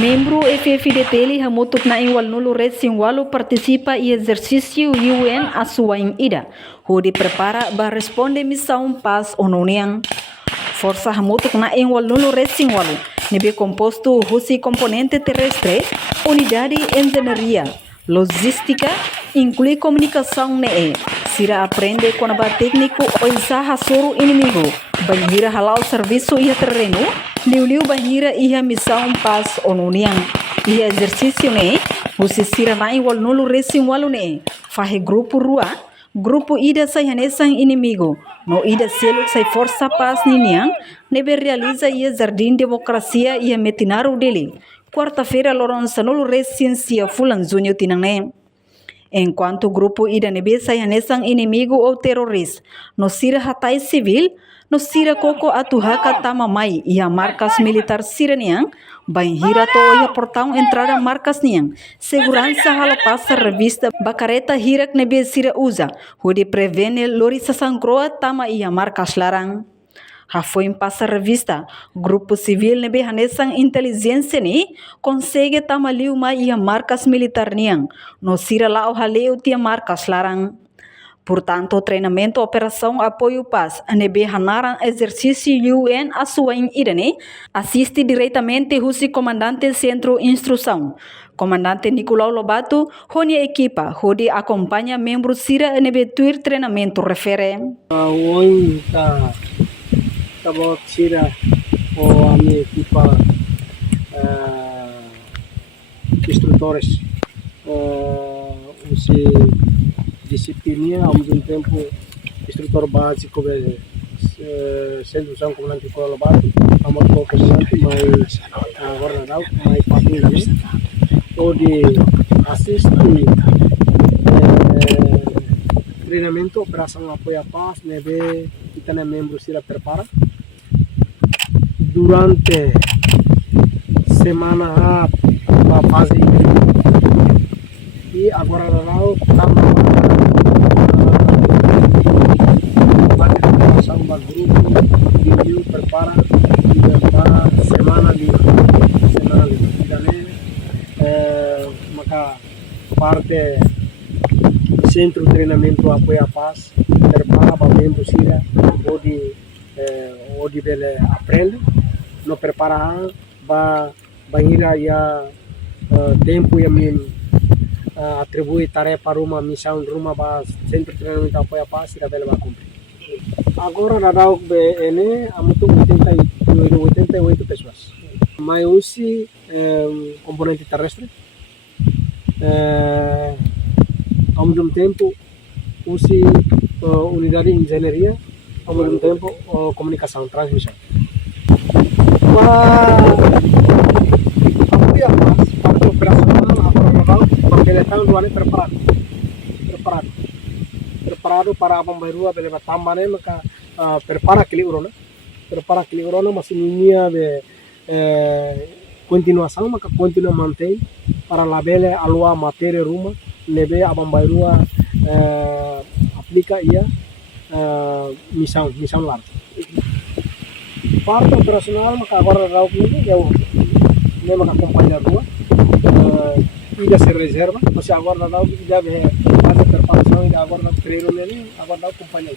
Membru F-Fdtl hamutuk na inwal nulu racing walu participa e Ezersisiu UN asuain ida. Hodi Prepara ba responde Misaun pas ononiang. Força hamutuk na inwal nulu racing walu. Nebe composto Hosi componente terrestre, unidade engenharia, logística, inclui comunicação ne. Sira aprende com a técnico ou ensaha soro inimigo. Banhira halal serviço e terreno. Liu banhira iha Misaun pas onuniang. Iha exercício ne. Hosi sira na inwal nulu racing walu ne. Fahe grupo rua. Grupo ida sai hanesang inimigo. No ida selo sai força paz niniang. Nebe realiza ia jardim democracia ia metinaru dele. Quarta-feira loronça nulu racing sia fulan junho tinang. Enquanto o grupo ida nebe sai hanesang inimigo ou terrorista. No sira hatai civil. No sira koko atuhaka tamamai ia marcas militar sira niang. Banhira to ia portão entrada marcas niang. Segurança hala passa revista bacareta hirak nebe sira usa. Hudi prevene lorisa sancroa tama ia marcas larang. Foi passa revista. Grupo civil nebe hanesang inteligência ni consegue tama liu ma ia marcas militar niang. No sira lao haleu tia marcas larang. Portanto, treinamento, operação, apoio paz, NB Hanaran, exercício UN, asuain irane, assiste diretamente Hosi comandante centro instrução. Comandante Nicolau Lobato, Rony equipa, Rodi acompanha membro Sira NB Tuir treinamento refere. Hoje tá bom Sira ou a minha equipa instrutores, disciplinia ao mesmo tempo instrutor básico centro de comandante Nicolau Lobato, a moto comandante mais agora não mais patinho também. Onde assiste treinamento, operação apoio à paz, neve e também membro Sira Prepara. Durante semana a fase e agora não estamos operação do grupo de Prepara para semana livre. Maka parte centro de treinamento apoio à paz Prepara para membro Sira onde ele aprende no Prepara para banhira ya tempo ya min atribui tarefa uma missão rumah para centro de treinamento apoio à paz Sira ele vai cumprir. Agora na dau BN amutu 88 pessoas. Mas Hosi componente terrestre. Ao mesmo tempo, Hosi unidade de engenharia, ao mesmo tempo, comunicação, transmissão. Apoio à paz, parte operacional, agora porque ele está no ano preparado para a Membru bele tambane maka prepara aquele urona masih linha de continuação maka continua mantém para la bele alua matéria ruma nebe a Membru aplica ia missão lá parte operacional maka agora rau ini eu ne maka companhia rua ida se reserva masih agora rau ida fase preparação ida agora treino nele agora rau companhia.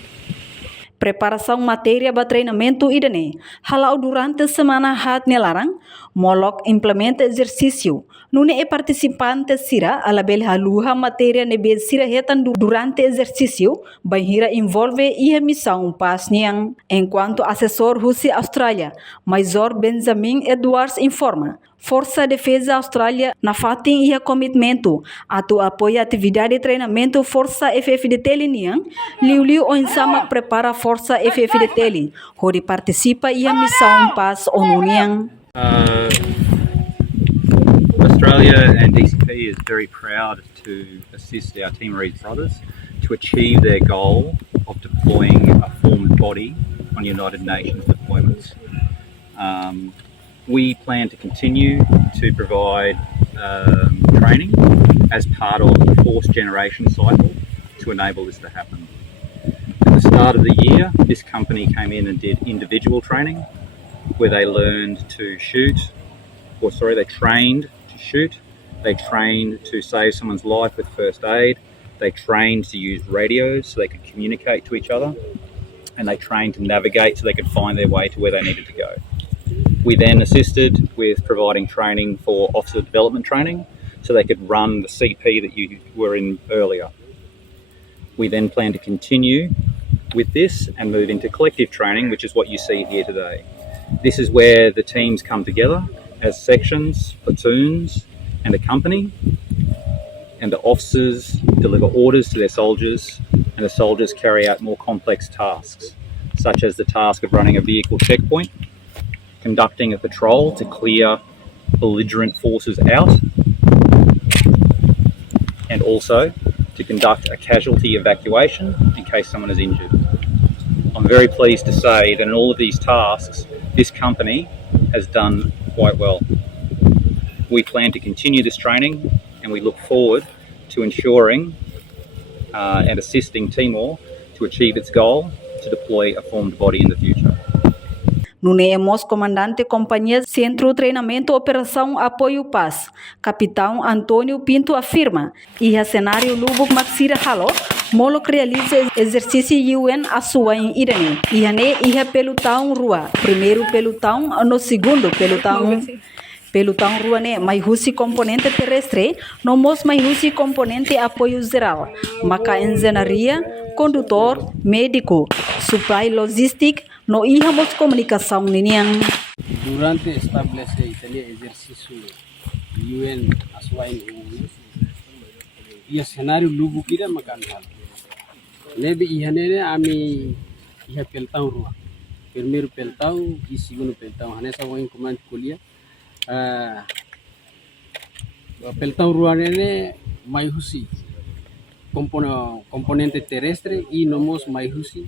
Preparação matéria para treinamento idane. Halau durante semana hat nelarang, molok implementa exercício. Nune e participante sira alabel haluha matéria nebe sira hetan durante exercício, banhira envolve ia missão pas niang. Enquanto assessor Hosi Austrália, Major Benjamin Edwards informa. Força Defesa Austrália na fatin ia comitimento atu apoia atividade de treinamento Força F-Fdtl niang liu onsama prepara Força F-Fdtl hori participa ia missão pas ONU niang. Australia and DCP is very proud to assist our Timorese brothers to achieve their goal of deploying a formed body on United Nations deployments. We plan to continue to provide training as part of the fourth generation cycle to enable this to happen. At the start of the year, this company came in and did individual training, where they learned to shoot, they trained to shoot, they trained to save someone's life with first aid, they trained to use radios so they could communicate to each other, and they trained to navigate so they could find their way to where they needed to go. We then assisted with providing training for officer development training so they could run the CP that you were in earlier. We then plan to continue with this and move into collective training, which is what you see here today. This is where the teams come together as sections, platoons, and a company, and the officers deliver orders to their soldiers, and the soldiers carry out more complex tasks, such as the task of running a vehicle checkpoint, conducting a patrol to clear belligerent forces out, and also to conduct a casualty evacuation in case someone is injured. I'm very pleased to say that in all of these tasks, this company has done quite well. We plan to continue this training, and we look forward to ensuring and assisting Timor to achieve its goal to deploy a formed body in the future. Nuneemos comandante Companhia Centro Treinamento Operação Apoio Paz, Capitão Antônio Pinto afirma, e a cenário Lubuk Maxira Halo, Molo realiza exercício UN a sua em Irene, e a pelotão rua, primeiro pelotão no segundo pelotão. Pelotão rua né, mais Hosi componente terrestre, nomos mais Hosi componente apoio geral, maca engenharia, condutor, médico, supply logistic, no íamos comunicação niniang. Durante estabelecer Italia exercício UN a sua em ia cenário lubu kira makan hal. Nebe ihanene ami ia peltão rua. Primeiro peltão e segundo peltão. Hanessa o comando kuliah. Peltão rua nene mai Hosi componente terrestre e nomos mai Hosi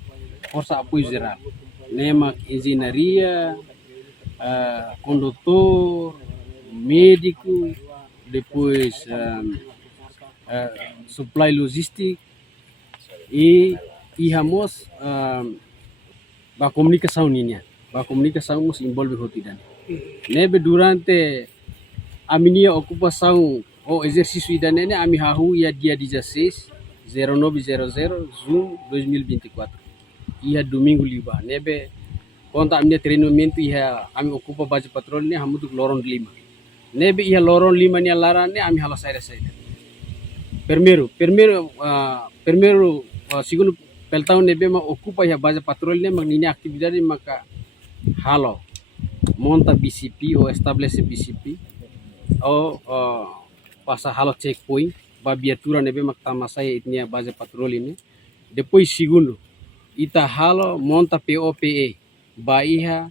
força apoio geral. Nema engenharia, condutor, médico, depois supply logistic e ihamos ba comunicação ninya. Ba comunicação mus envolve rotidan. Nebe durante a minha ocupação o exercício idanene ami hahu ia dia 16 0900 Zoom 2024. Ia domingo liba. Nebe conta minha treinamento ia ami ocupa base patrol ne hamutuk loron 5. Nebe ia loron 5 ne lara ne ami hala saída. Primeiro segundo peltão nebe ma ocupa ia base patrol ne magninya atividade maka halo monta BCP ou estabelece BCP ou passa halo checkpoint ba viatura nebe maktama saya itnia base patrol ini. Depois segundo ita halo monta POPE ba iha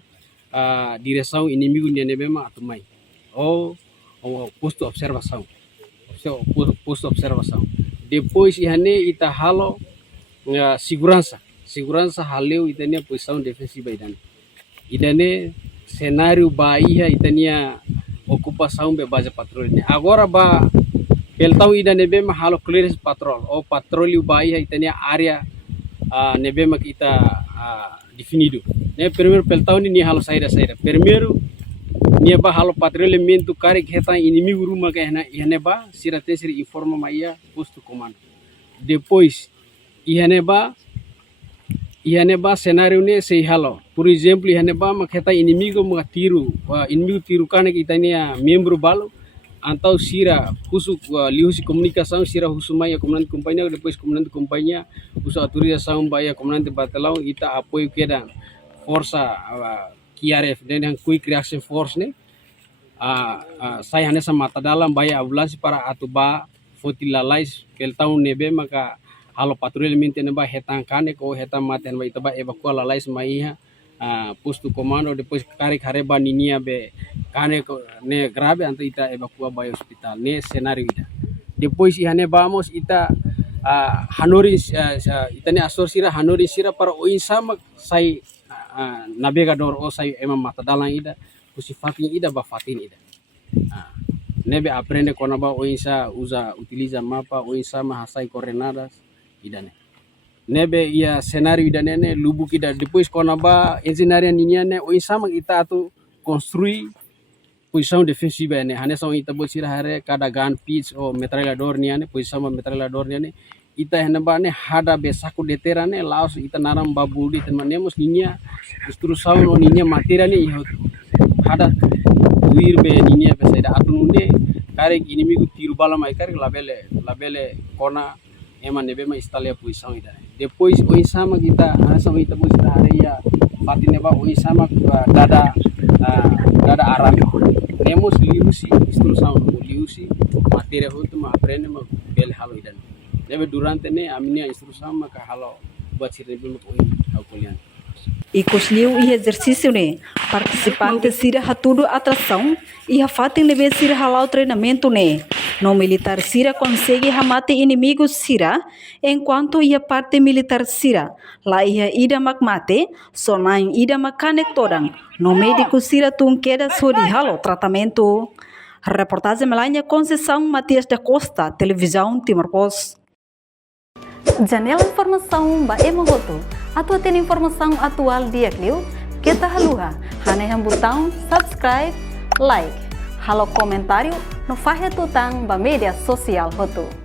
direção inimigo nebe ma atumai ou posto observação. Posto observação. Depois ihane ita halo segurança haleu itania posição defensiva idane cenário Bahia itania ocupação be base patrol ini. Agora ba peltão idane be halo clearance patrol ou patrolio Bahia itania área nebe ma kita definido. Ne primeiro peltão ni halo saída. Primeiro ni ba halo patrulhamento carrega reta inimigo rumah ke ihane ba sirate siri informa maia posto comando. Depois ihane ba cenário ne sei halo. Por exemplo, ihane ba maketa inimigo inimigo tiru kana kita ni membru balo antau sira kusuk lihusi komunikasão sira husumaya comandante companhia depois comandante companhia usa autorização baia comandante batalhão ita apoio queda força QRF dan quick reaction force ne saya hanya sama dalam baia ambulans para atuba fotilalais peltão nebe maka halo patrulhamento ne ba hetang kane ko hetang maten ba itaba evacua lalais maiha posto comando depois cari careba ninia be kane ne grave anta ita evacua ba hospital ne cenário ida. Depois ihane vamos ita hanori itane asor sira hanori sira para o insama sai navegador o sai emang mata dalang ida kusifatin ida ba fatin ida. Nebe aprende kona ba o insa utiliza mapa o insama hasai coordenadas idane. nebe ia cenário ida nene lubuk ida depois quando ba engenharia niniane o insama ita atu construir posição defensiva ne hane são ita bosira hare cada gun pitch o metralhador niane posição metralhador niane ita heneba ne hada besaku detera ne laos ita naram babudi temanemos ninia instrução o ninia matéria ne ihot hada duir be ninia besaida atunune kare inimigo tiro bala mai kare labele kona ema nebe ma instalia posição ida depois o insama kita hane são ita bosira hare ya patineba o insama dada arame nemos liusi instrução liusi matéria hotu ma aprende ma bele halo idan nebe durante ne aminia instrução ma ka halo buat sirebe ma ko aukulian Icosliu e exercício né, participante sira hatudo atração e a fatin leve sira halau treinamento né. No militar sira consegue hamate inimigos sira, enquanto ia parte militar sira, lá ia ida makmate, sonain ida makanek todang. No médico sira tun queda sodi halo tratamento. Reportagem Melania Conceição Matias da Costa, televisão Timor Post. Janela informação ba emogoto. Atau tem informação atual dia kliu, kita haluha, haneham botão subscribe, like, halo comentário, no fahe tutang ba media sosial hotu.